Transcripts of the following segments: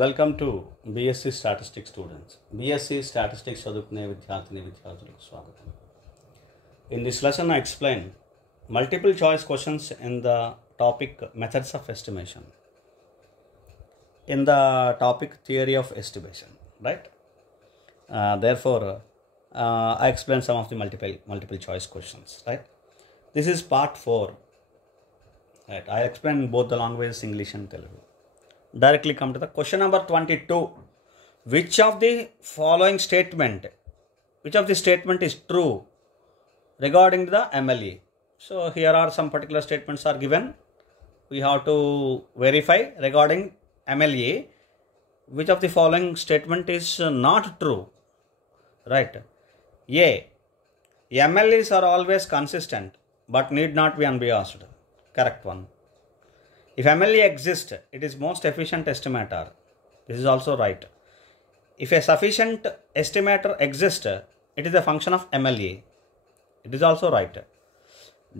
Welcome to BSc statistics students. BSc statistics చదువుకునే విద్యార్థులకు స్వాగతం. In this lesson I explain multiple choice questions in the topic methods of estimation, in the topic theory of estimation, right? Therefore, I explain some of the multiple choice questions, right? This is part 4, right? I explain both the languages, English and Telugu. Directly come to the question number 22. Which of the statement is true regarding the MLE? So here are some particular statements are given. We have to verify regarding MLE. Which of the following statement is not true? Right. A. MLEs are always consistent but need not be unbiased. Correct one. If MLE exists, it is most efficient estimator. This is also right. If a sufficient estimator exists, it is a function of MLE. It is also right.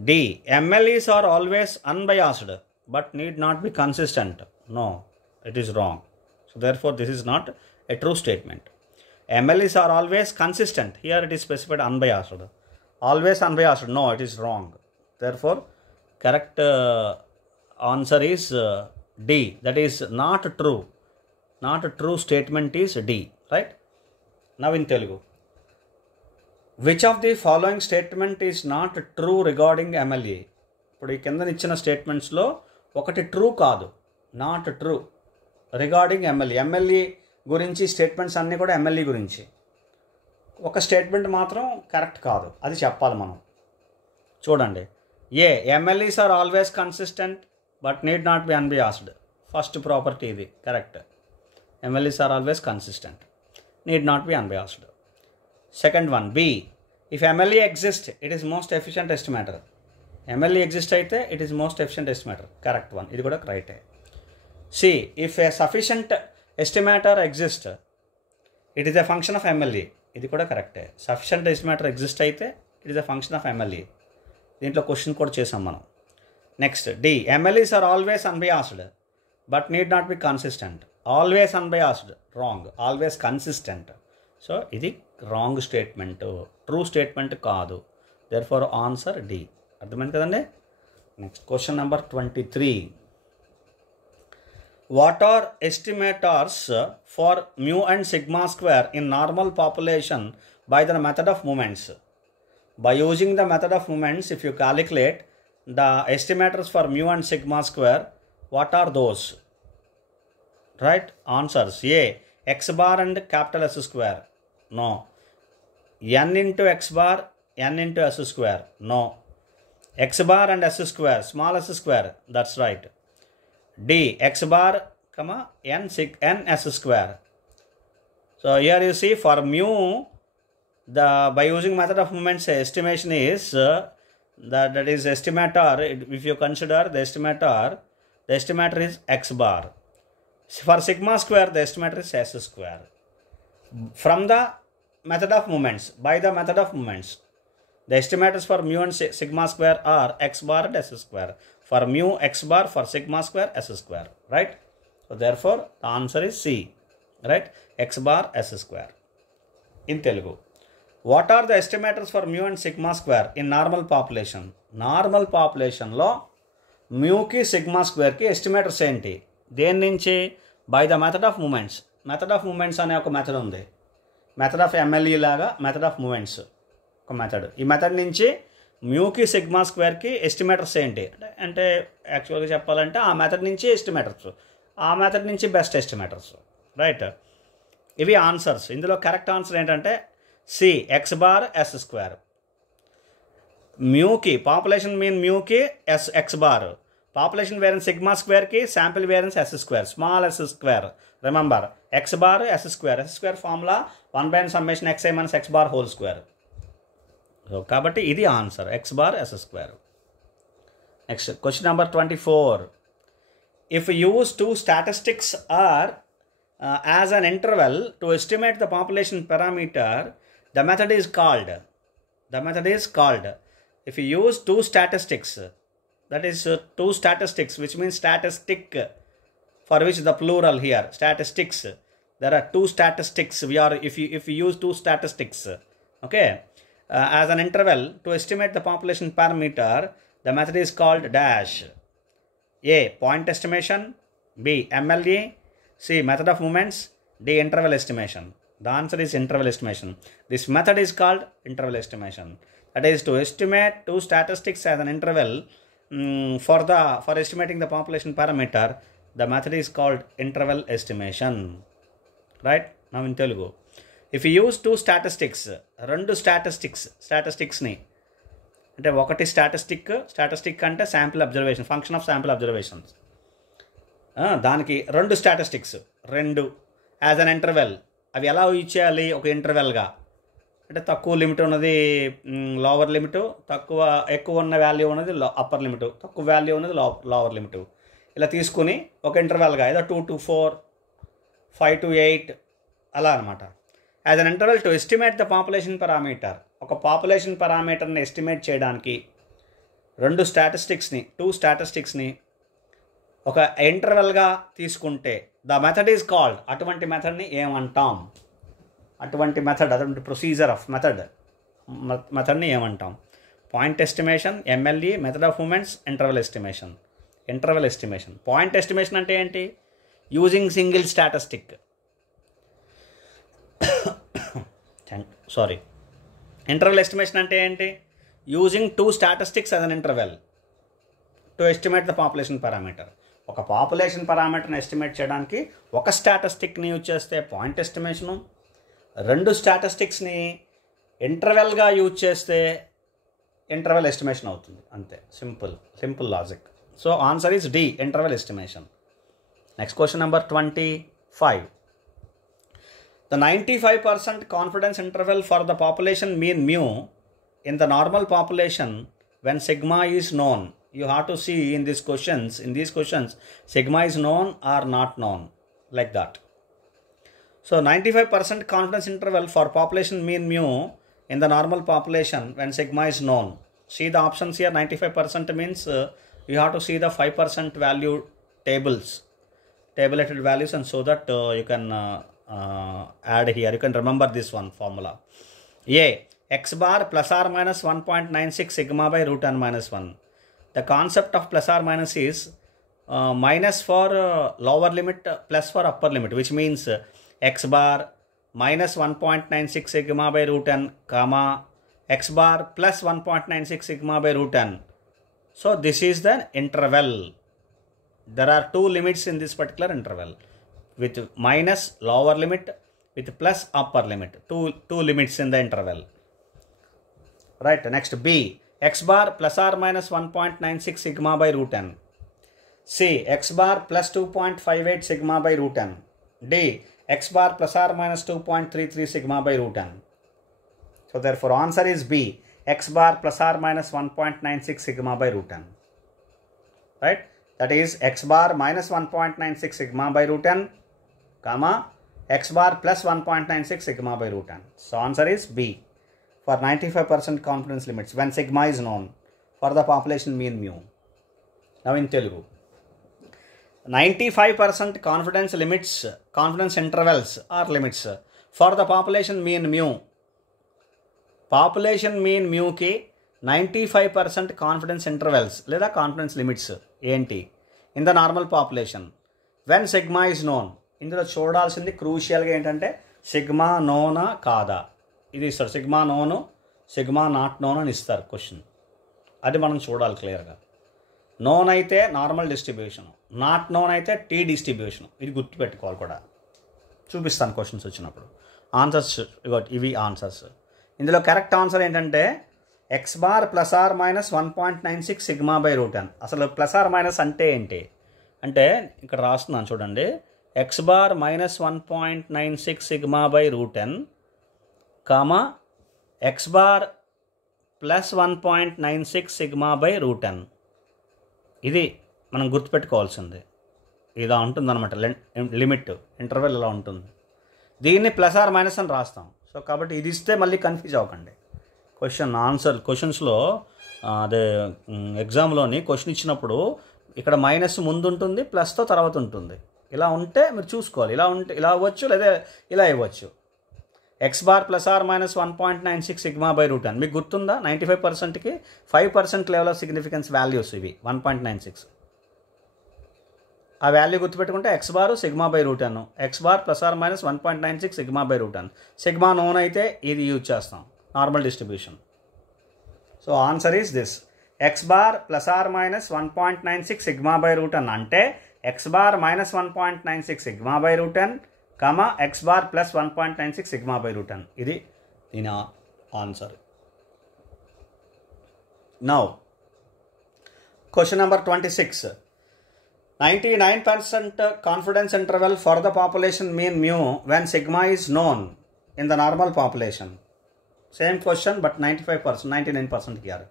D. MLEs are always unbiased but need not be consistent. No, it is wrong. So therefore this is not a true statement. MLEs are always consistent. Here it is specified unbiased. Always unbiased. No, it is wrong. Therefore correct answer is D. That is not true. Not a true statement is D. Right? Now in Telugu. Which of the following statement is not true regarding MLE? ఇప్పుడు ఈ కింద ఇచ్చిన స్టేట్మెంట్స్లో ఒకటి true కాదు, not true regarding MLE గురించి statements అన్నీ కూడా MLE గురించి. ఒక స్టేట్మెంట్ మాత్రం కరెక్ట్ కాదు, అది చెప్పాలి మనం. చూడండి. ఏ. MLEs are always consistent but need not be unbiased. First property ఇది correct. MLEs are always consistent, need not be unbiased. Second one, B. If MLE exists, it is most efficient estimator. MLE exists అయితే it is most efficient estimator. Correct one. ఇది కూడా రైటే. C. If a sufficient estimator exists, it is a function of MLE. ఇది కూడా కరెక్టే. Sufficient estimator exist అయితే it is a function of MLE. దీంట్లో question కూడా చేసాం మనం. Next D. MLEs are always unbiased but need not be consistent. Always unbiased, wrong. Always consistent. So ఇది wrong statement, true statement కాదు. Therefore answer D. అర్థమైంది కదండి. Next question number 23. What are estimators for mu and sigma square in normal population by the method of moments? By using the method of moments, if you calculate the estimators for mu and sigma square, what are those? Right? Answers. A. X bar and capital S square. No. N into X bar, N into S square. No. X bar and S square, small s square. That's right. D. X bar, N S square. So here you see for mu, by using method of moments, estimation is that is estimator. If you consider the estimator is X bar. For sigma square, the estimator is S square. From the method of moments, by the method of moments, the estimators for mu and sigma square are X bar and S square. For mu, X bar, for sigma square, S square. Right? So therefore the answer is C. Right? X bar, S square. In Telugu. What are the estimators for mu and sigma square in normal population? Normal population లో mu కి sigma square కి estimators ఏంటి? దేని నుంచి? By the method of moments. Method of moments అనే ఒక method ఉంది. Method of MLE లాగా మెథడ్ ఆఫ్ మూమెంట్స్ ఒక మెథడ్. ఈ మెథడ్ నుంచి మ్యూకి సిగ్మా స్క్వేర్కి ఎస్టిమేటర్స్ ఏంటి అంటే యాక్చువల్గా చెప్పాలంటే ఆ మెథడ్ నుంచి ఎస్టిమేటర్స్, ఆ మెథడ్ నుంచి బెస్ట్ ఎస్టిమేటర్స్. రైట్? ఇవి ఆన్సర్స్. ఇందులో కరెక్ట్ ఆన్సర్ ఏంటంటే C. X bar S square. మ్యూకి పాపులేషన్ మీన్ మ్యూకి X bar. Population variance sigma square ki sample variance S square, small s square. Remember, X bar S square. S square formula 1 by n summation xi minus X bar whole square. So kabatti idi answer, X bar S square. Next question number 24. If we use two statistics R as an interval to estimate the population parameter, the method is called. If you use two statistics, that is two statistics, which means statistic for which the plural here, statistics. There are two statistics. If you use two statistics, okay, as an interval to estimate the population parameter, the method is called dash. A. Point estimation. B. MLE. C. Method of movements. D. Interval estimation. The answer is interval estimation. This method is called interval estimation. That is to estimate two statistics as an interval for estimating the population parameter. The method is called interval estimation. Right? Now in Telugu. If you use two statistics, రెండు స్టాటిస్టిక్స్ని అంటే ఒకటి statistic అంటే sample observation, function of sample observations. దానికి రెండు statistics as an interval. అవి ఎలా use చేయాలి? ఒక ఇంటర్వెల్గా అంటే తక్కువ లిమిట్ ఉన్నది లోవర్ లిమిట్, ఎక్కువ ఉన్న వాల్యూ ఉన్నది అప్పర్ లిమిట్, తక్కువ వాల్యూ ఉన్నది లోవర్ లిమిట్. ఇలా తీసుకుని ఒక ఇంటర్వెల్గా ఏదో 2 to 4, 5 to 8 అలా అనమాట. As an interval to estimate the population parameter. ఒక పాపులేషన్ పారామీటర్ని ఎస్టిమేట్ చేయడానికి టూ స్టాటిస్టిక్స్ని ఒక ఇంటర్వెల్గా తీసుకుంటే ద మెథడ్ ఈజ్ కాల్డ్, అటువంటి మెథడ్ని ఏమంటాం? అటువంటి ప్రొసీజర్ ఆఫ్ మెథడ్ని ఏమంటాం? Point estimation, MLE, method of moments, interval estimation. Point estimation అంటే ఏంటి? Using single statistic. Interval estimation అంటే ఏంటి? Using two statistics as an interval to estimate the population parameter. ఒక పాపులేషన్ పారామీటర్ని ఎస్టిమేట్ చేయడానికి ఒక స్టాటిస్టిక్ని యూజ్ చేస్తే పాయింట్ ఎస్టిమేషను, రెండు స్టాటిస్టిక్స్ని ఇంటర్వెల్గా యూజ్ చేస్తే ఇంటర్వెల్ ఎస్టిమేషన్ అవుతుంది. అంతే, simple logic. So answer is D, interval estimation. Next question number 25. The 95% confidence interval for the population mean mu in the normal population when sigma is known. You have to see in these questions sigma is known or not known, like that. So 95% confidence interval for population mean mu in the normal population when sigma is known. See the options here. 95% means you have to see the 5% value tabulated values, and so that you can add here. You can remember this one formula. A. X bar plus or minus 1.96 sigma by root n minus 1. The concept of plus or minus is minus for lower limit, plus for upper limit, which means x bar minus 1.96 sigma by root n, comma x bar plus 1.96 sigma by root n. So this is the interval. There are two limits in this particular interval, with minus lower limit, with plus upper limit. Two limits in the interval. Right. Next, B. X bar plus or minus 1.96 sigma by root n. C. X bar plus 2.58 sigma by root n. D. X bar plus or minus 2.33 sigma by root n. So therefore answer is B. X bar plus or minus 1.96 sigma by root n. Right. That is x bar minus 1.96 sigma by root n, comma x bar plus 1.96 sigma by root n. So answer is B for 95% confidence limits when sigma is known for the population mean mu. Now in Telugu, 95% confidence intervals or limits for the population mean mu. Population mean mu ki 95% confidence intervals లేదా confidence limits ఏంటి? In the normal population when sigma is known. ఇందులో చూడాల్సింది క్రూషియల్గా ఏంటంటే sigma నోనా కాదా, ఇది ఇస్తారు. Sigma నోను, sigma not known అని ఇస్తారు క్వశ్చన్. అది మనం చూడాలి క్లియర్గా. నోన్ అయితే నార్మల్ డిస్ట్రిబ్యూషన్, నాట్ నోన్ అయితే టీ డిస్ట్రిబ్యూషన్. ఇది గుర్తుపెట్టుకోవాలి కూడా. చూపిస్తాను క్వశ్చన్స్ వచ్చినప్పుడు. ఆన్సర్స్ ఇవి ఆన్సర్స్. ఇందులో కరెక్ట్ ఆన్సర్ ఏంటంటే X bar plus or minus 1.96 sigma by root n. అసలు ప్లస్ ఆర్ మైనస్ అంటే ఏంటి అంటే ఇక్కడ రాస్తున్నాను చూడండి. X bar minus 1.96 sigma by root n, comma X bar plus 1.96 sigma by root n. ఇది మనం గుర్తుపెట్టుకోవాల్సింది. ఇలా ఉంటుందన్నమాట లిమిట్, ఇంటర్వెల్ ఇలా ఉంటుంది. దీన్ని ప్లస్ ఆర్ మైనస్ అని రాస్తాం. సో కాబట్టి ఇది ఇస్తే మళ్ళీ కన్ఫ్యూజ్ అవ్వకండి. క్వశ్చన్స్లో అదే ఎగ్జామ్లోని క్వశ్చన్ ఇచ్చినప్పుడు ఇక్కడ మైనస్ ముందు ఉంటుంది, ప్లస్తో తర్వాత ఉంటుంది. ఇలా ఉంటే మీరు చూసుకోవాలి, ఇలా ఉంటే ఇలా అవ్వచ్చు లేదా ఇలా ఇవ్వచ్చు. X bar plus or minus 1.96 sigma by root n. మీకు గుర్తుందా 95%కి 5% లెవెల్ ఆఫ్ సిగ్నిఫికెన్స్ వాల్యూస్ ఇవి 1.96. ఆ వాల్యూ గుర్తుపెట్టుకుంటే X bar sigma by root n, X bar plus or minus 1.96 sigma by root n. Sigma known అయితే ఇది use చేస్తాం, normal distribution. So answer is this, X bar plus or minus 1.96 sigma by root n అంటే X bar minus 1.96 sigma by root n, X bar plus 1.96 sigma by root n. ఇది దీని answer. Now question number 26. 99% confidence interval for the population mean mu when sigma is known in the normal population. Same question but 95%, 99% here.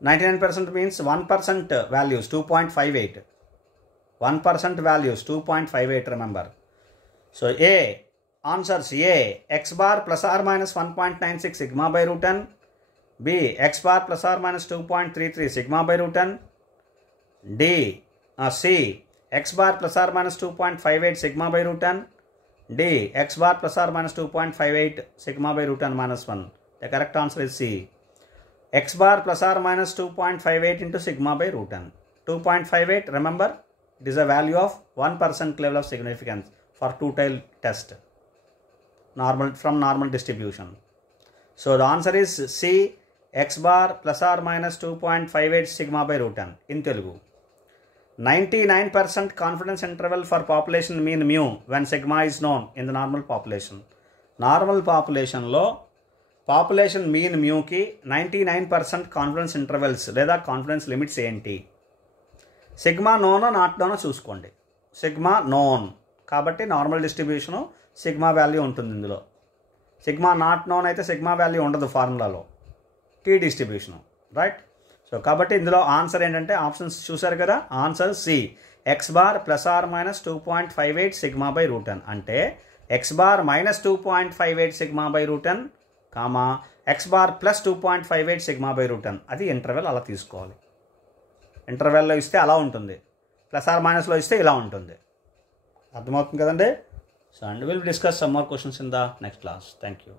99% means 1% values 2.58. 1% values 2.58, remember. So A, answers A, x bar plus or minus 1.96 sigma by root n. B, x bar plus or minus 2.33 sigma by root n. D, C, x bar plus or minus 2.58 sigma by root n. D, x bar plus or minus 2.58 sigma by root n minus 1. The correct answer is C. X bar plus or minus 2.58 into sigma by root n. 2.58, remember, it is a value of 1% level of significance for two-tailed test, normal from normal distribution. So the answer is C, x bar plus or minus 2.58 sigma by root n in Telugu. 99% confidence interval for population mean mu when sigma is known in the normal population. Normal population లో population mean మ్యూకి 99% confidence intervals లేదా confidence limits ఏంటి? Sigma known not known చూసుకోండి. Sigma known కాబట్టి normal distribution sigma value ఉంటుంది ఇందులో. Sigma not known అయితే sigma value ఉండదు ఫార్ములాలో, టీ డిస్ట్రిబ్యూషను, రైట్? సో కాబట్టి ఇందులో ఆన్సర్ ఏంటంటే ఆప్షన్స్ చూసారు కదా, answer C, X bar plus or minus 2.58 sigma by root n అంటే X bar minus 2.58 sigma by root n, X bar plus 2.58 sigma by root n. అది interval అలా తీసుకోవాలి. ఇంటర్వెల్లో ఇస్తే అలా ఉంటుంది, ప్లస్ ఆర్ మైనస్లో ఇస్తే ఇలా ఉంటుంది. అర్థమవుతుంది కదండి? So and will discuss some more questions in the next class. Thank you.